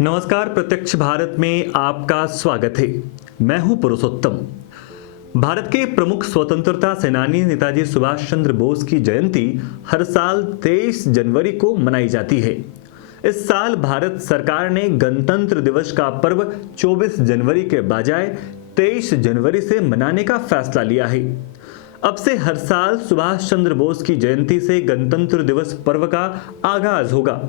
नमस्कार, प्रत्यक्ष भारत में आपका स्वागत है। मैं हूं पुरुषोत्तम। भारत के प्रमुख स्वतंत्रता सेनानी नेताजी सुभाष चंद्र बोस की जयंती हर साल 23 जनवरी को मनाई जाती है। इस साल भारत सरकार ने गणतंत्र दिवस का पर्व 24 जनवरी के बजाय 23 जनवरी से मनाने का फैसला लिया है। अब से हर साल सुभाष चंद्र बोस की जयंती से गणतंत्र दिवस पर्व का आगाज होगा।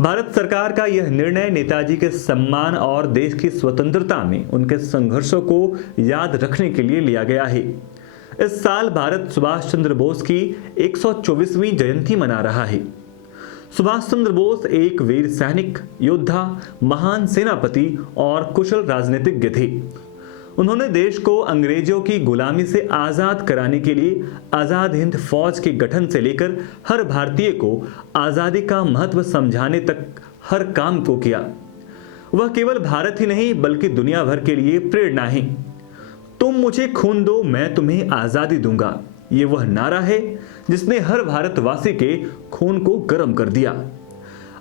भारत सरकार का यह निर्णय नेताजी के सम्मान और देश की स्वतंत्रता में उनके संघर्षों को याद रखने के लिए लिया गया है। इस साल भारत सुभाष चंद्र बोस की 124वीं जयंती मना रहा है। सुभाष चंद्र बोस एक वीर सैनिक, योद्धा, महान सेनापति और कुशल राजनीतिज्ञ थे। उन्होंने देश को अंग्रेजों की गुलामी से आजाद कराने के लिए आजाद हिंद फौज के गठन से लेकर हर भारतीय को आजादी का महत्व समझाने तक हर काम को किया। वह केवल भारत ही नहीं बल्कि दुनिया भर के लिए प्रेरणा है। तुम मुझे खून दो, मैं तुम्हें आजादी दूंगा, ये वह नारा है जिसने हर भारतवासी के खून को गर्म कर दिया।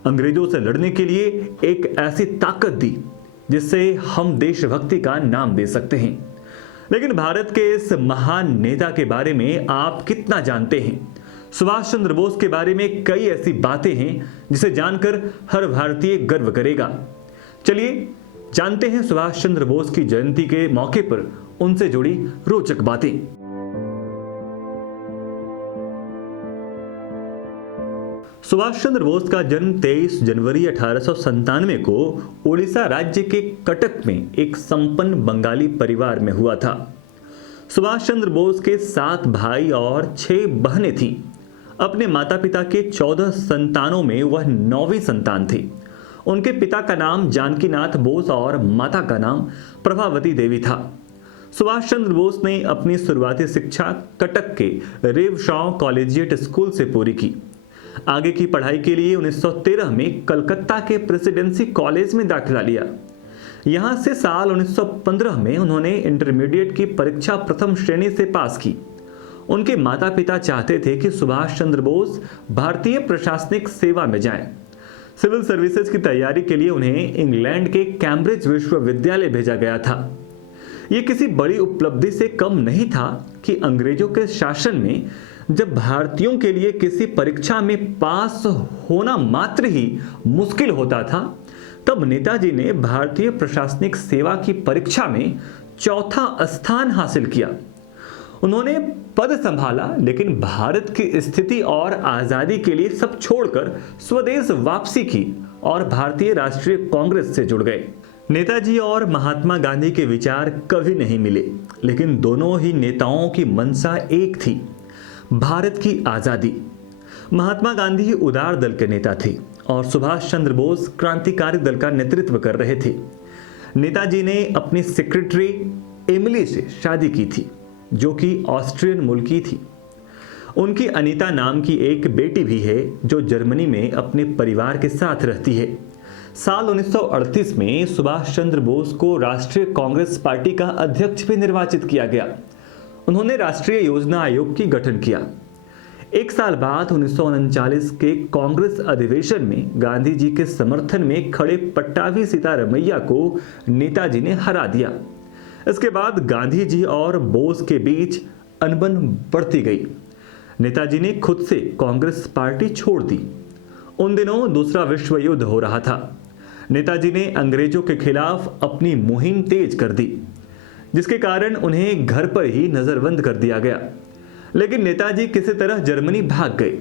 अंग्रेजों से लड़ने के लिए एक ऐसी ताकत दी जिससे हम देशभक्ति का नाम दे सकते हैं। लेकिन भारत के इस महान नेता के बारे में आप कितना जानते हैं? सुभाष चंद्र बोस के बारे में कई ऐसी बातें हैं जिसे जानकर हर भारतीय गर्व करेगा। चलिए जानते हैं सुभाष चंद्र बोस की जयंती के मौके पर उनसे जुड़ी रोचक बातें। सुभाष चंद्र बोस का जन्म 23 जनवरी 1897 को उड़ीसा राज्य के कटक में एक संपन्न बंगाली परिवार में हुआ था। सुभाष चंद्र बोस के 7 भाई और 6 बहनें थीं। अपने माता पिता के 14 संतानों में वह 9वीं संतान थे। उनके पिता का नाम जानकीनाथ बोस और माता का नाम प्रभावती देवी था। सुभाष चंद्र बोस ने अपनी शुरुआती शिक्षा कटक के रेवशाव कॉलेजिएट स्कूल से पूरी की। आगे की पढ़ाई के लिए 1913 में कलकत्ता के प्रेसिडेंसी कॉलेज में दाखिला लिया। यहां से साल 1915 में उन्होंने इंटरमीडिएट की परीक्षा प्रथम श्रेणी से पास की। उनके माता पिता चाहते थे कि सुभाष चंद्र बोस भारतीय प्रशासनिक सेवा में जाएं। सिविल सर्विसेज की तैयारी के लिए उन्हें इंग्लैंड के कैम्ब्रिज विश्वविद्यालय भेजा गया था। यह किसी बड़ी उपलब्धि से कम नहीं था कि अंग्रेजों के शासन में जब भारतीयों के लिए किसी परीक्षा में पास होना मात्र ही मुश्किल होता था, तब नेताजी ने भारतीय प्रशासनिक सेवा की परीक्षा में 4था स्थान हासिल किया। उन्होंने पद संभाला, लेकिन भारत की स्थिति और आजादी के लिए सब छोड़कर स्वदेश वापसी की और भारतीय राष्ट्रीय कांग्रेस से जुड़ गए। नेताजी और महात्मा गांधी के विचार कभी नहीं मिले, लेकिन दोनों ही नेताओं की मंशा एक थी, भारत की आजादी। महात्मा गांधी उदार दल के नेता थे और सुभाष चंद्र बोस क्रांतिकारी दल का नेतृत्व कर रहे थे। नेताजी ने अपनी सेक्रेटरी एमिली से शादी की थी, जो कि ऑस्ट्रियन मूल की थी। उनकी अनीता नाम की एक बेटी भी है, जो जर्मनी में अपने परिवार के साथ रहती है। साल 1938 में सुभाष चंद्र बोस को राष्ट्रीय कांग्रेस पार्टी का अध्यक्ष भी निर्वाचित किया गया। उन्होंने राष्ट्रीय योजना आयोग की गठन किया। एक साल बाद 1939 के कांग्रेस अधिवेशन में गांधी जी के समर्थन में खड़े पट्टाभी सीतारमैया को नेताजी ने हरा दिया। इसके बाद गांधी जी और बोस के बीच अनबन बढ़ती गई। नेताजी ने खुद से कांग्रेस पार्टी छोड़ दी। उन दिनों दूसरा विश्व युद्ध हो रहा था। नेताजी ने अंग्रेजों के खिलाफ अपनी मुहिम तेज कर दी, जिसके कारण उन्हें घर पर ही नजरबंद कर दिया गया। लेकिन नेताजी किसी तरह जर्मनी भाग गए।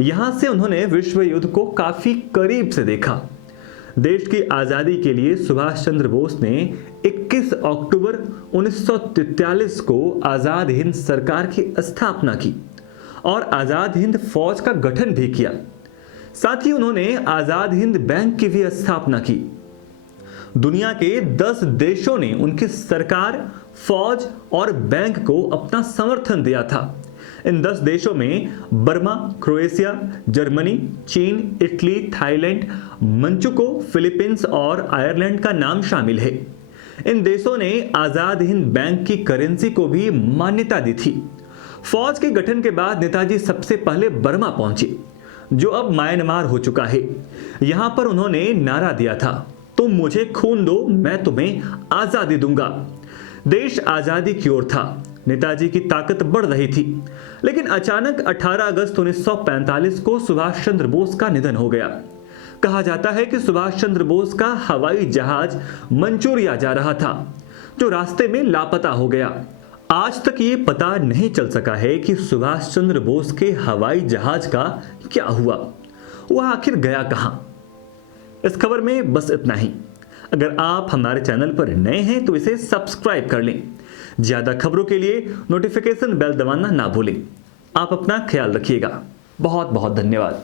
यहां से उन्होंने विश्व युद्ध को काफी करीब से देखा। देश की आजादी के लिए सुभाष चंद्र बोस ने 21 अक्टूबर 1943 को आजाद हिंद सरकार की स्थापना की और आजाद हिंद फौज का गठन भी किया। साथ ही उन्होंने आजाद हिंद बैंक की भी स्थापना की। दुनिया के 10 देशों ने उनकी सरकार, फौज और बैंक को अपना समर्थन दिया था। इन 10 देशों में बर्मा, क्रोएशिया, जर्मनी, चीन, इटली, थाईलैंड, मंचुको, फिलीपींस और आयरलैंड का नाम शामिल है। इन देशों ने आजाद हिंद बैंक की करेंसी को भी मान्यता दी थी। फौज के गठन के बाद नेताजी सबसे पहले बर्मा पहुंचे। जो अब म्यांमार हो चुका है। यहां पर उन्होंने नारा दिया था, तुम मुझे खून दो मैं तुम्हें आजादी दूंगा। देश आजादी की ओर था, नेताजी की ताकत बढ़ रही थी, लेकिन अचानक 18 अगस्त 1945 को सुभाष चंद्र बोस का निधन हो गया। कहा जाता है कि सुभाष चंद्र बोस का हवाई जहाज मंचूरिया जा रहा था, जो रास्ते में लापता हो गया। आज तक ये पता नहीं चल सका है कि सुभाष चंद्र बोस के हवाई जहाज का क्या हुआ, वह आखिर गया कहां। इस खबर में बस इतना ही। अगर आप हमारे चैनल पर नए हैं तो इसे सब्सक्राइब कर लें। ज्यादा खबरों के लिए नोटिफिकेशन बेल दबाना ना भूलें। आप अपना ख्याल रखिएगा। बहुत बहुत धन्यवाद।